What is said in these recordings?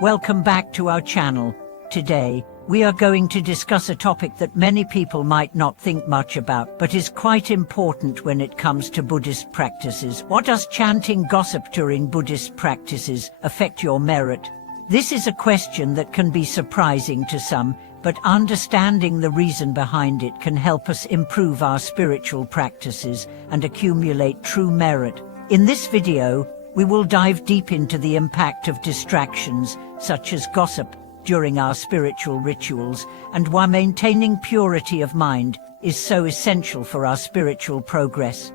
Welcome back to our channel. Today, we are going to discuss a topic that many people might not think much about, but is quite important when it comes to Buddhist practices. What does chanting gossip during Buddhist practices affect your merit? This is a question that can be surprising to some, but understanding the reason behind it can help us improve our spiritual practices and accumulate true merit. In this video, we will dive deep into the impact of distractions, such as gossip, during our spiritual rituals, and why maintaining purity of mind is so essential for our spiritual progress.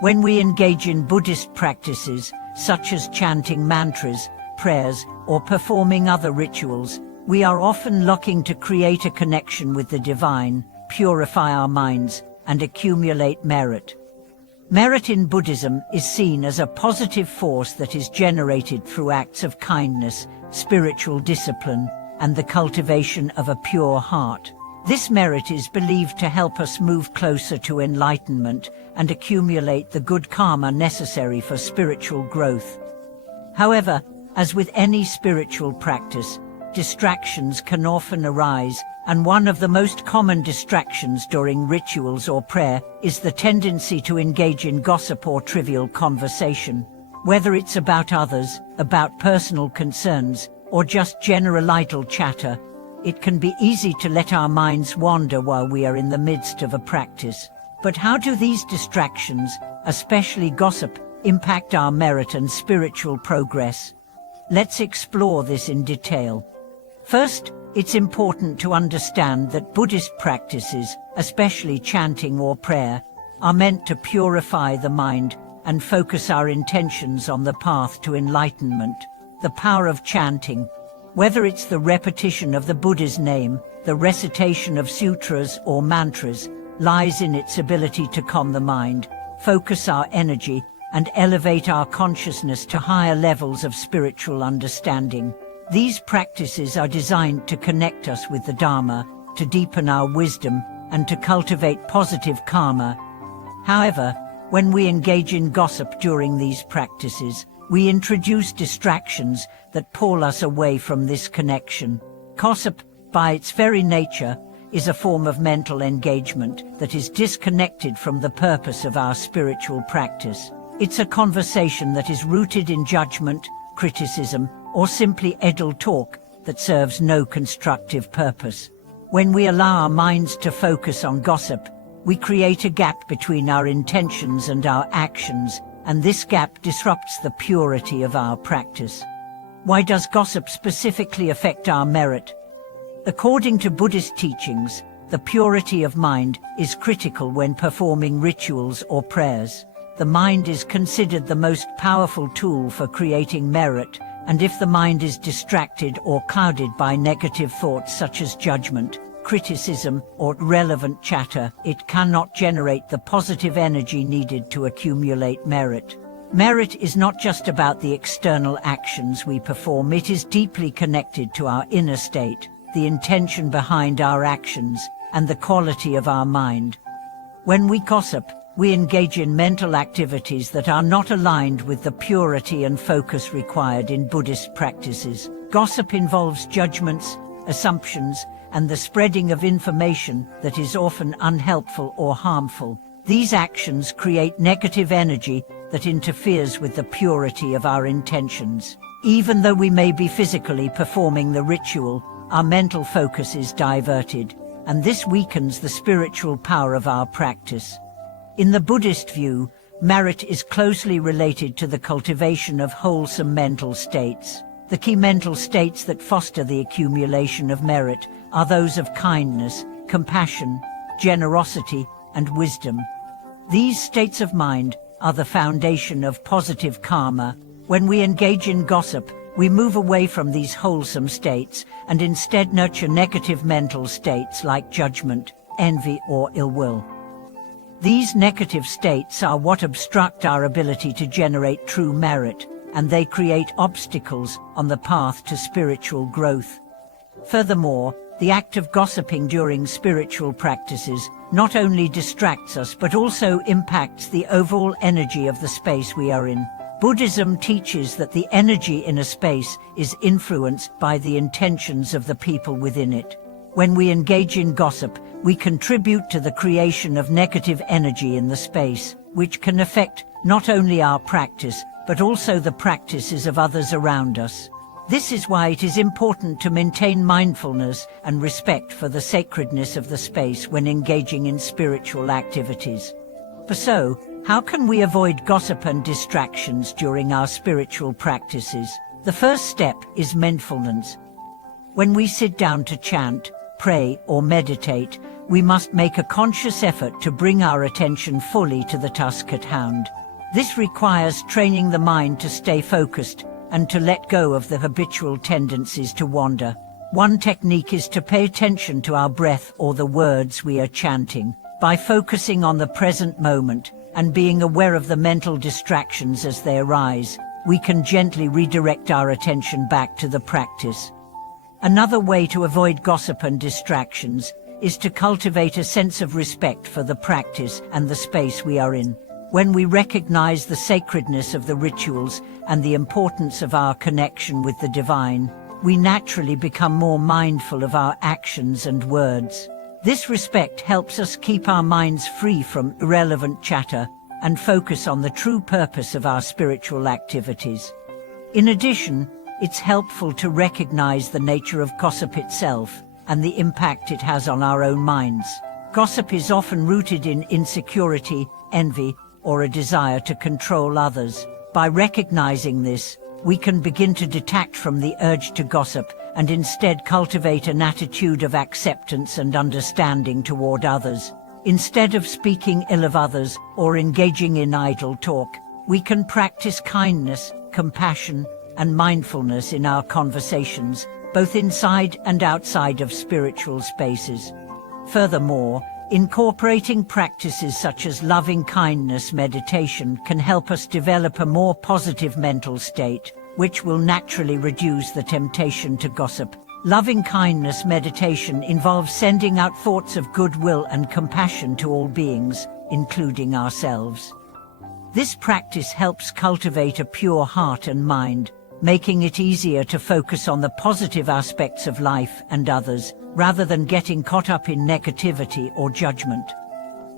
When we engage in Buddhist practices, such as chanting mantras, prayers, or performing other rituals, we are often looking to create a connection with the divine, purify our minds, and accumulate merit. Merit in Buddhism is seen as a positive force that is generated through acts of kindness, spiritual discipline, and the cultivation of a pure heart. This merit is believed to help us move closer to enlightenment and accumulate the good karma necessary for spiritual growth. However, as with any spiritual practice, distractions can often arise, and one of the most common distractions during rituals or prayer is the tendency to engage in gossip or trivial conversation. Whether it's about others, about personal concerns, or just general idle chatter, it can be easy to let our minds wander while we are in the midst of a practice. But how do these distractions, especially gossip, impact our merit and spiritual progress? Let's explore this in detail. First, it's important to understand that Buddhist practices, especially chanting or prayer, are meant to purify the mind and focus our intentions on the path to enlightenment. The power of chanting, whether it's the repetition of the Buddha's name, the recitation of sutras or mantras, lies in its ability to calm the mind, focus our energy, and elevate our consciousness to higher levels of spiritual understanding. These practices are designed to connect us with the Dharma, to deepen our wisdom, and to cultivate positive karma. However, when we engage in gossip during these practices, we introduce distractions that pull us away from this connection. Gossip, by its very nature, is a form of mental engagement that is disconnected from the purpose of our spiritual practice. It's a conversation that is rooted in judgment, criticism, or simply idle talk that serves no constructive purpose. When we allow our minds to focus on gossip, we create a gap between our intentions and our actions, and this gap disrupts the purity of our practice. Why does gossip specifically affect our merit? According to Buddhist teachings, the purity of mind is critical when performing rituals or prayers. The mind is considered the most powerful tool for creating merit, and if the mind is distracted or clouded by negative thoughts such as judgment, criticism, or irrelevant chatter, it cannot generate the positive energy needed to accumulate merit. Merit is not just about the external actions we perform, it is deeply connected to our inner state, the intention behind our actions, and the quality of our mind. When we gossip, we engage in mental activities that are not aligned with the purity and focus required in Buddhist practices. Gossip involves judgments, assumptions, and the spreading of information that is often unhelpful or harmful. These actions create negative energy that interferes with the purity of our intentions. Even though we may be physically performing the ritual, our mental focus is diverted, and this weakens the spiritual power of our practice. In the Buddhist view, merit is closely related to the cultivation of wholesome mental states. The key mental states that foster the accumulation of merit are those of kindness, compassion, generosity, and wisdom. These states of mind are the foundation of positive karma. When we engage in gossip, we move away from these wholesome states and instead nurture negative mental states like judgment, envy, or ill will. These negative states are what obstruct our ability to generate true merit, and they create obstacles on the path to spiritual growth. Furthermore, the act of gossiping during spiritual practices not only distracts us but also impacts the overall energy of the space we are in. Buddhism teaches that the energy in a space is influenced by the intentions of the people within it. When we engage in gossip, we contribute to the creation of negative energy in the space, which can affect not only our practice, but also the practices of others around us. This is why it is important to maintain mindfulness and respect for the sacredness of the space when engaging in spiritual activities. So, how can we avoid gossip and distractions during our spiritual practices? The first step is mindfulness. When we sit down to chant, pray, or meditate, we must make a conscious effort to bring our attention fully to the task at hand. This requires training the mind to stay focused and to let go of the habitual tendencies to wander. One technique is to pay attention to our breath or the words we are chanting. By focusing on the present moment and being aware of the mental distractions as they arise, we can gently redirect our attention back to the practice. Another way to avoid gossip and distractions is to cultivate a sense of respect for the practice and the space we are in. When we recognize the sacredness of the rituals and the importance of our connection with the divine, we naturally become more mindful of our actions and words. This respect helps us keep our minds free from irrelevant chatter and focus on the true purpose of our spiritual activities. In addition, it's helpful to recognize the nature of gossip itself and the impact it has on our own minds. Gossip is often rooted in insecurity, envy, or a desire to control others. By recognizing this, we can begin to detach from the urge to gossip and instead cultivate an attitude of acceptance and understanding toward others. Instead of speaking ill of others or engaging in idle talk, we can practice kindness, compassion, and mindfulness in our conversations, both inside and outside of spiritual spaces. Furthermore, incorporating practices such as loving-kindness meditation can help us develop a more positive mental state, which will naturally reduce the temptation to gossip. Loving-kindness meditation involves sending out thoughts of goodwill and compassion to all beings, including ourselves. This practice helps cultivate a pure heart and mind, making it easier to focus on the positive aspects of life and others, rather than getting caught up in negativity or judgment.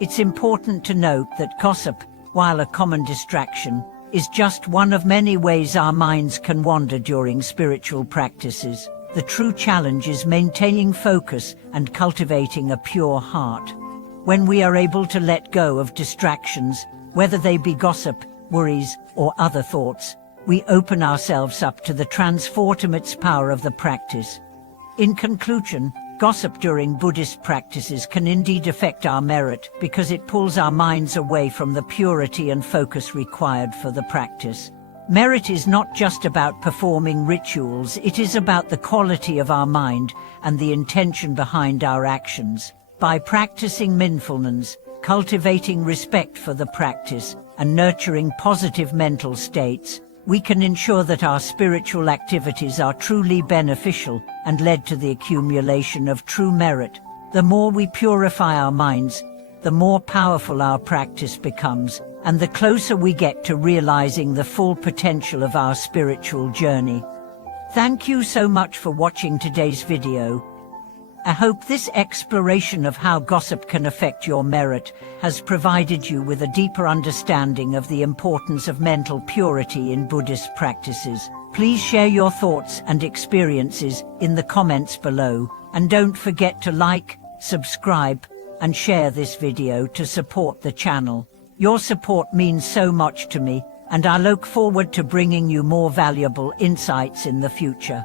It's important to note that gossip, while a common distraction, is just one of many ways our minds can wander during spiritual practices. The true challenge is maintaining focus and cultivating a pure heart. When we are able to let go of distractions, whether they be gossip, worries, or other thoughts, we open ourselves up to the transformative power of the practice. In conclusion, gossip during Buddhist practices can indeed affect our merit because it pulls our minds away from the purity and focus required for the practice. Merit is not just about performing rituals, it is about the quality of our mind and the intention behind our actions. By practicing mindfulness, cultivating respect for the practice, and nurturing positive mental states, we can ensure that our spiritual activities are truly beneficial and led to the accumulation of true merit. The more we purify our minds, the more powerful our practice becomes, and the closer we get to realizing the full potential of our spiritual journey. Thank you so much for watching today's video. I hope this exploration of how gossip can affect your merit has provided you with a deeper understanding of the importance of mental purity in Buddhist practices. Please share your thoughts and experiences in the comments below, and don't forget to like, subscribe, and share this video to support the channel. Your support means so much to me, and I look forward to bringing you more valuable insights in the future.